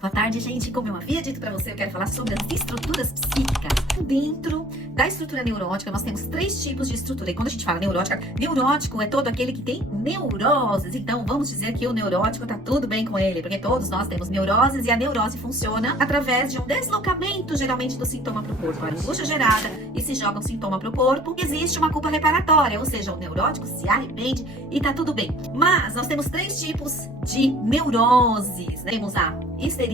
Boa tarde, gente. Como eu havia dito pra você, eu quero falar sobre as estruturas psíquicas. Dentro da estrutura neurótica, nós temos 3 tipos de estrutura. E quando a gente fala neurótica, neurótico é todo aquele que tem neuroses. Então, vamos dizer que o neurótico tá tudo bem com ele, porque todos nós temos neuroses e a neurose funciona através de um deslocamento, geralmente, do sintoma pro corpo. A angústia gerada e se joga um sintoma pro corpo. Existe uma culpa reparatória, ou seja, o neurótico se arrepende e tá tudo bem. Mas nós temos 3 tipos de neuroses. Temos a histeria.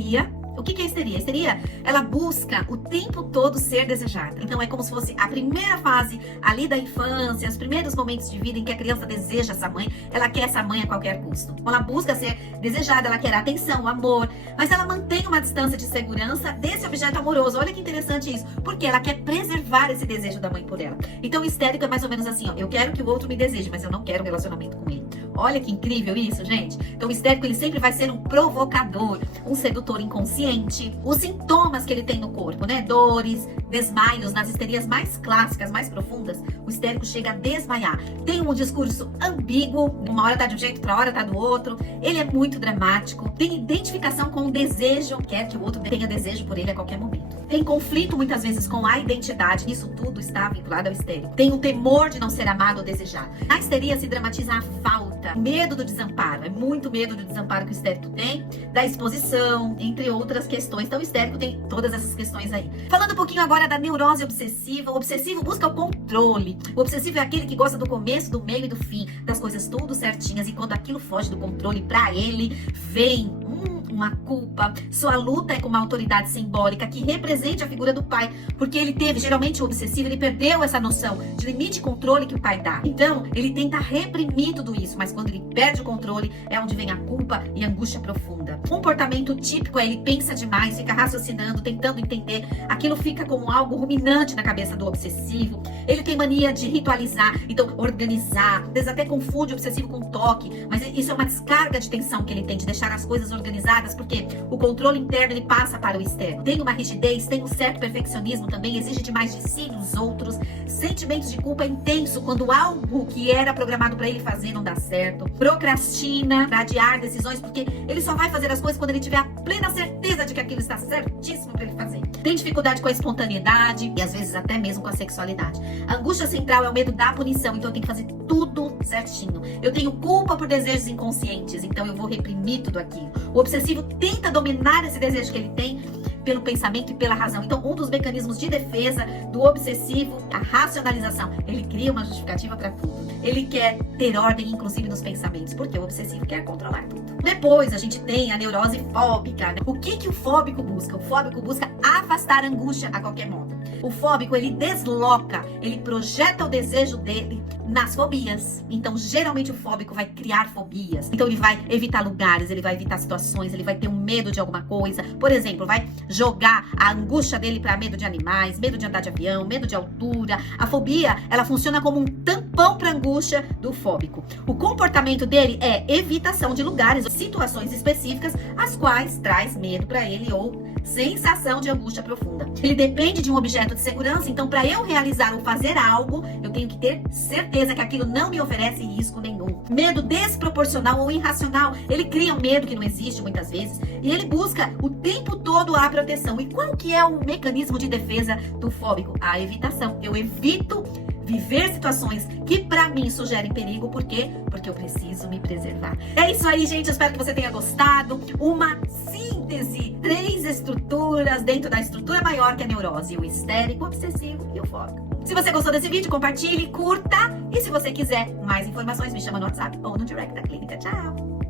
O que é histeria? Histeria, ela busca o tempo todo ser desejada. Então é como se fosse a primeira fase ali da infância, os primeiros momentos de vida em que a criança deseja essa mãe, ela quer essa mãe a qualquer custo. Ela busca ser desejada, ela quer atenção, amor, mas ela mantém uma distância de segurança desse objeto amoroso. Olha que interessante isso, porque ela quer preservar esse desejo da mãe por ela. Então o histérico é mais ou menos assim, ó, eu quero que o outro me deseje, mas eu não quero um relacionamento com ele. Olha que incrível isso, gente. Então o histérico, ele sempre vai ser um provocador, um sedutor inconsciente. Os sintomas que ele tem no corpo, né? Dores, desmaios, nas histerias mais clássicas, mais profundas, o histérico chega a desmaiar. Tem um discurso ambíguo, uma hora tá de um jeito, outra hora tá do outro. Ele é muito dramático, tem identificação com o desejo, quer que o outro tenha desejo por ele a qualquer momento. Tem conflito muitas vezes com a identidade, isso tudo está vinculado ao histérico. Tem o temor de não ser amado ou desejado. Na histeria se dramatiza a falta, medo do desamparo, é muito medo do desamparo que o histérico tem, da exposição, entre outras questões. Então o histérico tem todas essas questões aí. Falando um pouquinho agora da neurose obsessiva, o obsessivo busca o controle. O obsessivo é aquele que gosta do começo, do meio e do fim, das coisas tudo certinhas, e quando aquilo foge do controle, pra ele vem uma culpa. Sua luta é com uma autoridade simbólica que represente a figura do pai, porque ele teve, geralmente o obsessivo, ele perdeu essa noção de limite e controle que o pai dá. Então, ele tenta reprimir tudo isso, mas quando ele perde o controle, é onde vem a culpa e a angústia profunda. Comportamento típico é ele pensa demais, fica raciocinando, tentando entender, aquilo fica como algo ruminante na cabeça do obsessivo. Ele tem mania de ritualizar, então organizar, às vezes até confunde o obsessivo com toque, mas isso é uma descarga de tensão que ele tem, de deixar as coisas organizadas, porque o controle interno ele passa para o externo. Tem uma rigidez, tem um certo perfeccionismo também, exige demais de si e dos outros. Sentimentos de culpa intenso quando algo que era programado para ele fazer não dá certo. Procrastina, para adiar decisões, porque ele só vai fazer as coisas quando ele tiver a plena certeza de que aquilo está certíssimo para ele fazer. Tem dificuldade com a espontaneidade e às vezes até mesmo com a sexualidade. A angústia central é o medo da punição, então eu tenho que fazer tudo certinho. Eu tenho culpa por desejos inconscientes, então eu vou reprimir tudo aquilo. O obsessivo tenta dominar esse desejo que ele tem pelo pensamento e pela razão. Então, um dos mecanismos de defesa do obsessivo, a racionalização. Ele cria uma justificativa para tudo. Ele quer ter ordem, inclusive, nos pensamentos, porque o obsessivo quer controlar tudo. Depois, a gente tem a neurose fóbica, né? O que o fóbico busca? O fóbico busca afastar a angústia a qualquer modo. O fóbico, ele desloca, ele projeta o desejo dele nas fobias. Então, geralmente, o fóbico vai criar fobias. Então, ele vai evitar lugares, ele vai evitar situações, ele vai ter um medo de alguma coisa. Por exemplo, vai jogar a angústia dele para medo de animais, medo de andar de avião, medo de altura. A fobia, ela funciona como um tampão para a angústia do fóbico. O comportamento dele é evitação de lugares, situações específicas, as quais traz medo para ele ou sensação de angústia profunda. Ele depende de um objeto de segurança, então para eu realizar ou fazer algo, eu tenho que ter certeza que aquilo não me oferece risco nenhum. Medo desproporcional ou irracional, ele cria um medo que não existe muitas vezes e ele busca o tempo todo a proteção. E qual que é o mecanismo de defesa do fóbico? A evitação. Eu evito viver situações que pra mim sugerem perigo, por quê? Porque eu preciso me preservar. É isso aí, gente, eu espero que você tenha gostado. Uma síntese, 3 estruturas dentro da estrutura maior que é a neurose, o histérico, o obsessivo e o fóbico. Se você gostou desse vídeo, compartilhe, curta, e se você quiser mais informações, me chama no WhatsApp ou no direct da clínica. Tchau!